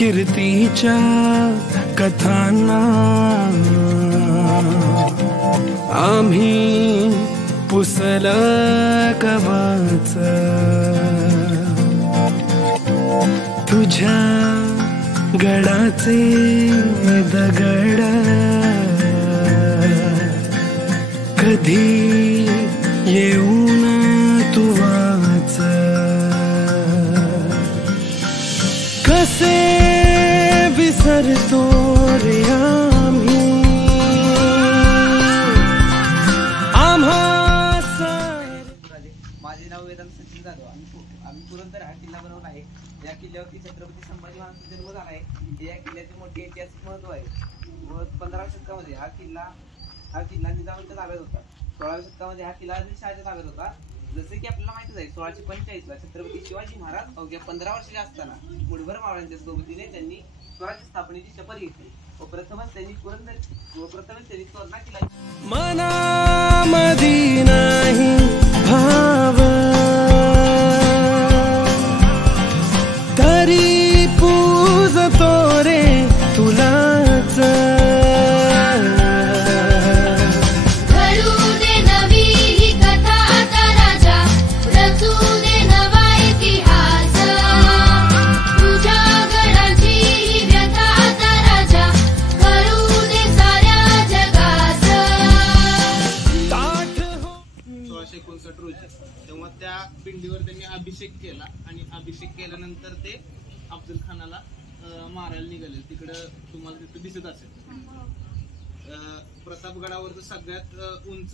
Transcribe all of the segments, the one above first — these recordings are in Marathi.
कीर्तीच्या कथांना आम्ही पुसल कवच तुझ्या गडाचे दगड कधी येऊन तू वाच कसे विसरतो रे आम्ही माझे नाव वेदांत सचिन जाधव. आम्ही पुरंदर हा किल्ला बनवला आहे. या किल्ल्यावरती छत्रपती संभाजी महाराजांचा जन्म झाला आहे. या किल्ल्याचे मोठे ऐतिहासिक महत्व आहे व 15व्या शतकामध्ये हा किल्ला निजामाच्या ताब्यात होता. 16व्या शतकामध्ये हा किल्ला आदिलशहाच्या ताब्यात होता. जसे की आपल्याला माहितीच आहे 1645ला छत्रपती शिवाजी महाराज अवघ्या 15 वर्षाचे असताना मुठभर मावळ्यांच्या सोबतीने त्यांनी स्वराज्य स्थापनेची शपथ घेतली व प्रथमच त्यांनी तोरणा किल्ला मनामधी नाही भाव तरी पूजतो रे तुलाच तेव्हा त्या पिंडीवर त्यांनी अभिषेक केला आणि अभिषेक केल्यानंतर ते अफजल खानाला मारायला निघाले. तिकडं तुम्हाला तिथं दिसत असेल. प्रतापगडावरचं सगळ्यात उंच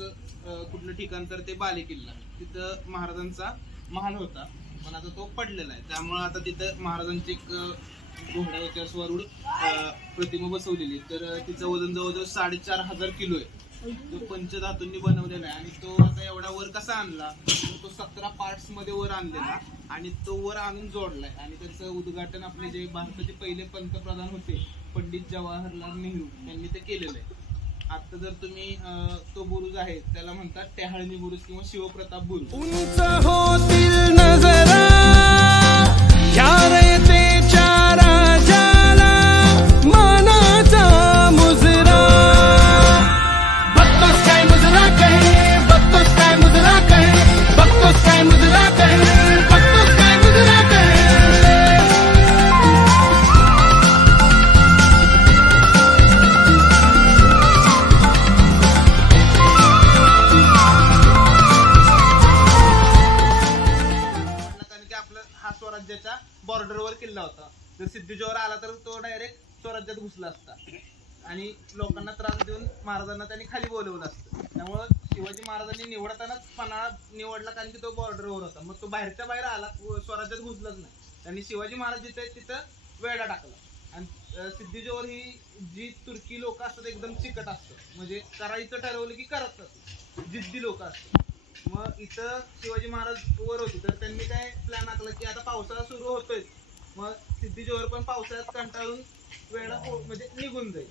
कुठलं ठिकाण तर ते बाले किल्ला. तिथं महाराजांचा महाल होता पण आता तो पडलेला आहे. त्यामुळे आता तिथं महाराजांची एक घोड्यावरच्या स्वरूढ प्रतिमा बसवलेली. तर तिचं वजन जवळजवळ 4500 किलो आहे. तो पंचधातूंनी बनवलेला आहे आणि तो आता एवढा वर कसा आणला तो 17 पार्ट्स मध्ये वर आणलेला आणि तो वर आणून जोडलाय. आणि त्याचं उद्घाटन आपले जे भारताचे पहिले पंतप्रधान होते पंडित जवाहरलाल नेहरू यांनी ते केलेलं आहे. आता जर तुम्ही तो बुरुज आहे त्याला म्हणतात टेहाळणी बुरुज किंवा शिवप्रताप बुरुज. उंच होतील नजरा स्वराज्याच्या बॉर्डरवर किल्ला होता. जर सिद्धीजोवर आला तर तो डायरेक्ट स्वराज्यात घुसला असता आणि लोकांना त्रास देऊन महाराजांना त्यांनी खाली बोलवलं असतं. त्यामुळं शिवाजी महाराजांनी निवडतानाच पन्हाळा निवडला कारण की तो बॉर्डरवर होता. मग तो बाहेरच्या बाहेर आला, स्वराज्यात घुसलाच नाही. त्यांनी शिवाजी महाराज जिथे तिथं वेढा टाकला. आणि सिद्धीजोवर ही जी तुर्की लोक असतात एकदम चिकट असतं, म्हणजे करायचं ठरवलं की करतात, जिद्दी लोक असतात. मग इथं शिवाजी महाराज वर होते तर त्यांनी काय प्लॅन आखला की आता पावसाळा सुरू होतोय, मग सिद्धीजोवर पण पावसाळ्यात कंटाळून वेळा म्हणजे निघून जाईल.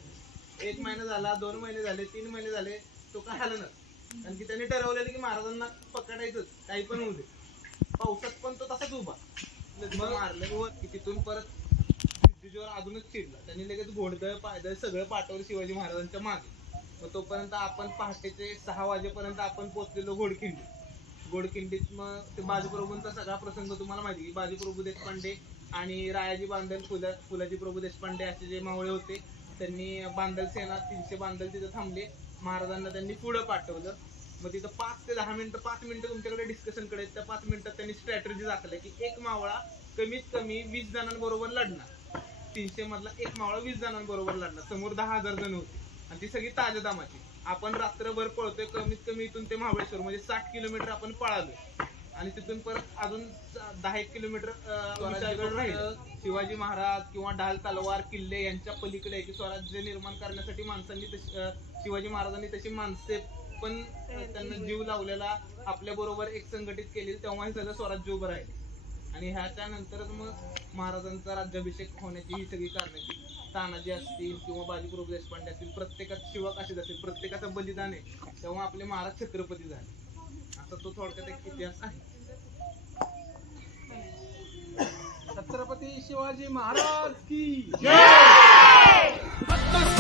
1 महिना झाला, 2 महिने झाले, 3 महिने झाले, तो काय आला ना. कारण की त्यांनी ठरवलेलं की महाराजांना पकडायचंच काही पण होऊ दे. पावसात पण तो तसाच उभा. मग मारलं की तिथून परत सिद्धीजोवर अजूनच चिडला. त्यांनी लगेच घोडदळ पायदळ सगळं पाठवलं शिवाजी महाराजांच्या मागे. मग तोपर्यंत आपण पहाटेचे 6 वाजेपर्यंत आपण पोहोचलेलो घोडखिंडीत. मग ते बाजीप्रभूंचा सगळा प्रसंग तुम्हाला माहिती की बाजीप्रभू देशपांडे आणि रायाजी बांधल फुलाजी प्रभू देशपांडे असे जे मावळे होते त्यांनी बांधल सेना 300 बांधल तिथं थांबले. महाराजांना त्यांनी पुढं पाठवलं. मग तिथं 5 ते 10 मिनिटं 5 मिनिटं तुमच्याकडे डिस्कशन कडे. त्या 5 मिनिटात त्यांनी स्ट्रॅटेजी दाखवली की एक मावळा कमीत कमी 20 जणांबरोबर लढणार. 300 मधला एक मावळा 20 जणांबरोबर लढणार. समोर 10,000 जण होते आणि ती सगळी ताज्या दामाची. आपण रात्रभर पळतोय, कमीत कमी इथून ते महाबळेश्वर म्हणजे 60 किलोमीटर आपण पळालोय आणि तिथून परत अजून 10-1 किलोमीटर राहिलं. शिवाजी महाराज किंवा ढाल तलवार किल्ले यांच्या पलीकडे की स्वराज्य निर्माण करण्यासाठी माणसांनी शिवाजी महाराजांनी तशी माणसे पण त्यांना जीव लावलेला आपल्या बरोबर एक संघटित केली, तेव्हा हे सगळं स्वराज्य उभं राहिले. आणि ह्याच्या नंतरच मग महाराजांचा राज्याभिषेक होण्याची ही सगळी कारणे. तानाजी असतील किंवा बाजीप्रभू देशपांडे असतील, प्रत्येकात शिवकाशीच असेल, प्रत्येकाचं बलिदान आहे, तेव्हा आपले महाराज छत्रपती झाले. असा तो थोडक्यात एक इतिहास आहे. छत्रपती शिवाजी महाराज की आता